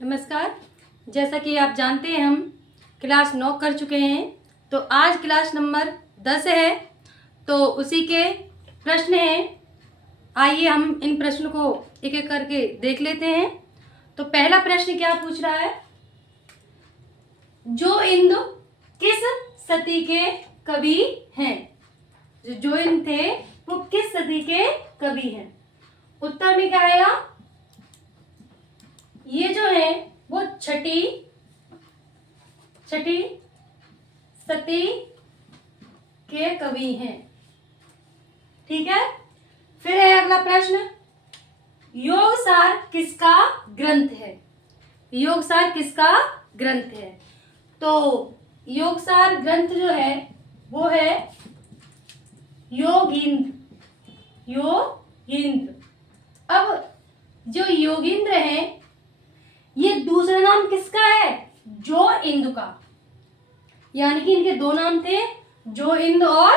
नमस्कार। जैसा कि आप जानते हैं हम क्लास 9 कर चुके हैं, तो आज क्लास नंबर 10 है। तो उसी के प्रश्न हैं। आइए हम इन प्रश्नों को एक एक करके देख लेते हैं। तो पहला प्रश्न क्या पूछ रहा है, जो इंदु किस सदी के कवि हैं? जो इंद थे वो किस सदी के कवि हैं? उत्तर में क्या आएगा? ये जो है वो छठी सती के कवि हैं। ठीक है। फिर है अगला प्रश्न, योगसार किसका ग्रंथ है? योगसार किसका ग्रंथ है? तो योगसार ग्रंथ जो है वो है योगींद्र। अब जो योगींद्र है ये दूसरा नाम किसका है? जो इंदु का। यानी कि इनके दो नाम थे, जो इंद और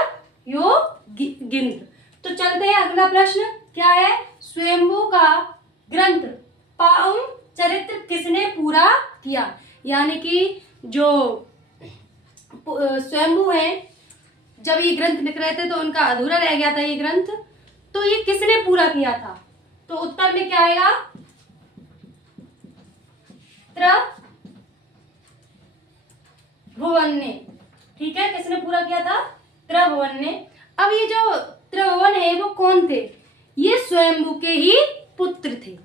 योगिंद्र। तो चलते हैं अगला प्रश्न क्या है, स्वयंभू का ग्रंथ पाउम चरित्र किसने पूरा किया? यानी कि जो स्वयंभू है, जब ये ग्रंथ लिख रहे थे तो उनका अधूरा रह गया था ये ग्रंथ, तो ये किसने पूरा किया था? तो उत्तर में क्या आएगा? त्रिभुवन ने। ठीक है, किसने पूरा किया था? त्रिभुवन ने। अब ये जो त्रिभुवन है वो कौन थे? ये स्वयंभू के ही पुत्र थे।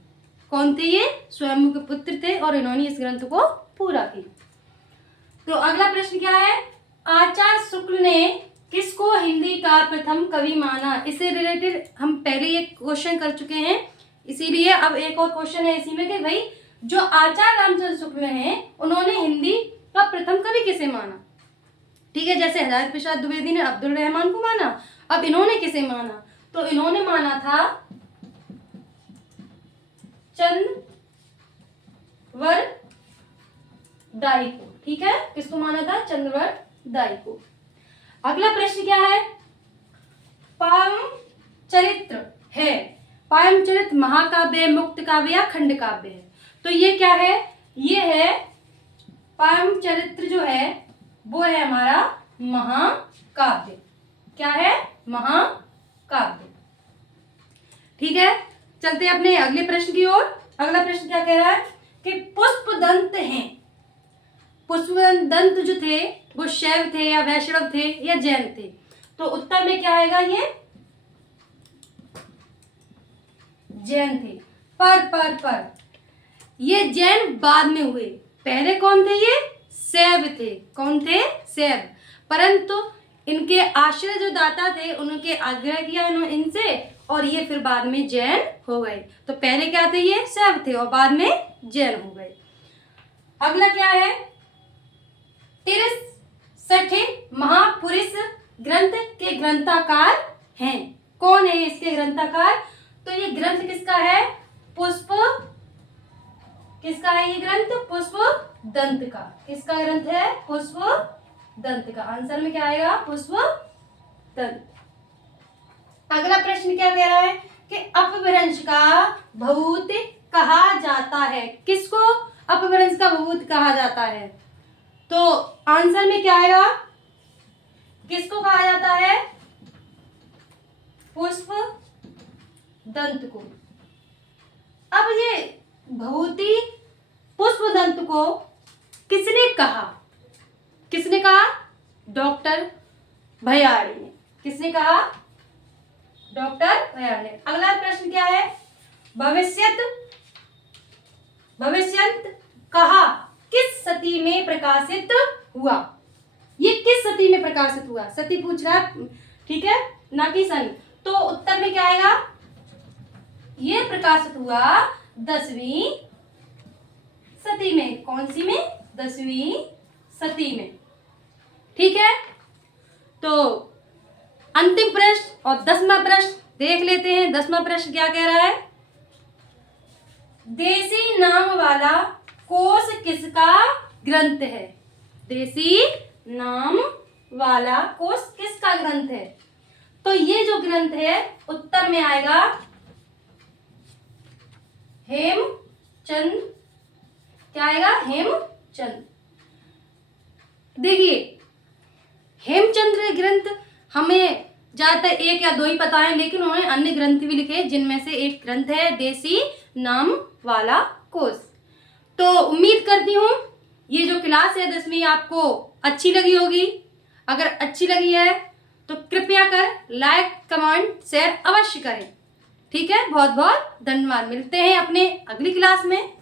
कौन थे ये? स्वयंभू के पुत्र थे और इन्होंने इस ग्रंथ को पूरा किया। तो अगला प्रश्न क्या है, आचार्य शुक्ल ने किसको हिंदी का प्रथम कवि माना? इससे रिलेटेड हम पहले ये क्वेश्चन कर चुके हैं, इसीलिए अब एक और क्वेश्चन है इसी में कि भाई जो आचार्य रामचंद्र शुक्ल हैं उन्होंने हिंदी का प्रथम कवि किसे माना? ठीक है, जैसे हृदय प्रसाद द्विवेदी ने अब्दुल रहमान को माना, अब इन्होंने किसे माना? तो इन्होंने माना था चंद्रवर दाई को। ठीक है, किसको माना था? चंद्रवर दाई को। अगला प्रश्न क्या है, पायम चरित्र है, पायम चरित्र महाकाव्य, मुक्त काव्य या खंड काव्य है? तो ये क्या है? ये है पायम चरित्र जो है वो है हमारा महाकाव्य। क्या है? महाकाव्य। ठीक है, चलते हैं अपने अगले प्रश्न की ओर। अगला प्रश्न क्या कह रहा है कि पुष्पदंत हैं, पुष्पदंत जो थे वो शैव थे या वैष्णव थे या जैन थे? तो उत्तर में क्या आएगा? ये जैन थे। पर ये जैन बाद में हुए, पहले कौन थे? ये शैव थे। कौन थे? शैव। परंतु इनके आश्रय जो दाता थे उनके आग्रह किया इनसे और ये फिर बाद में जैन हो गए। तो पहले क्या थे? ये शैव थे और बाद में जैन हो गए। अगला क्या है, 63 महापुरुष ग्रंथ के ग्रंथकार हैं। कौन है इसके ग्रंथकार? तो ये ग्रंथ किसका है? किसका है ये ग्रंथ? पुष्पदंत का। किसका ग्रंथ है? पुष्पदंत का। आंसर में क्या आएगा? पुष्पदंत। अगला प्रश्न क्या कह रहा है कि अपभ्रंश का भभूत कहा जाता है? किसको अपभ्रंश का भभूत कहा जाता है? तो आंसर में क्या आएगा? किसको कहा जाता है? पुष्पदंत को। अब ये भभूति पुष्पदंत को किसने कहा? किसने कहा? डॉक्टर भयाड़ी ने। किसने कहा? डॉक्टर भयाड़ी ने। अगला प्रश्न क्या है, भविष्यंत कहा किस सती में प्रकाशित हुआ? ये किस सती में प्रकाशित हुआ? सती पूछ रहा है, ठीक है, ना कि सन। तो उत्तर में क्या आएगा? ये प्रकाशित हुआ 10वीं सती में। कौन सी में? 10वीं सती में। ठीक है, तो अंतिम प्रश्न और 10वां प्रश्न देख लेते हैं। 10वां प्रश्न क्या कह रहा है, देसी नाम वाला कोश किसका ग्रंथ है? देसी नाम वाला कोश किसका ग्रंथ है? तो ये जो ग्रंथ है उत्तर में आएगा हेमचंद क्या आएगा? हेमचंद। देखिए हेमचंद्र ग्रंथ हमें ज्यादातर एक या दो ही पता है, लेकिन उन्होंने अन्य ग्रंथ भी लिखे, जिनमें से एक ग्रंथ है देसी नाम वाला कोश। तो उम्मीद करती हूँ ये जो क्लास है 10वीं आपको अच्छी लगी होगी। अगर अच्छी लगी है तो कृपया कर लाइक कमेंट शेयर अवश्य करें। ठीक है, बहुत बहुत धन्यवाद। मिलते हैं अपने अगली क्लास में।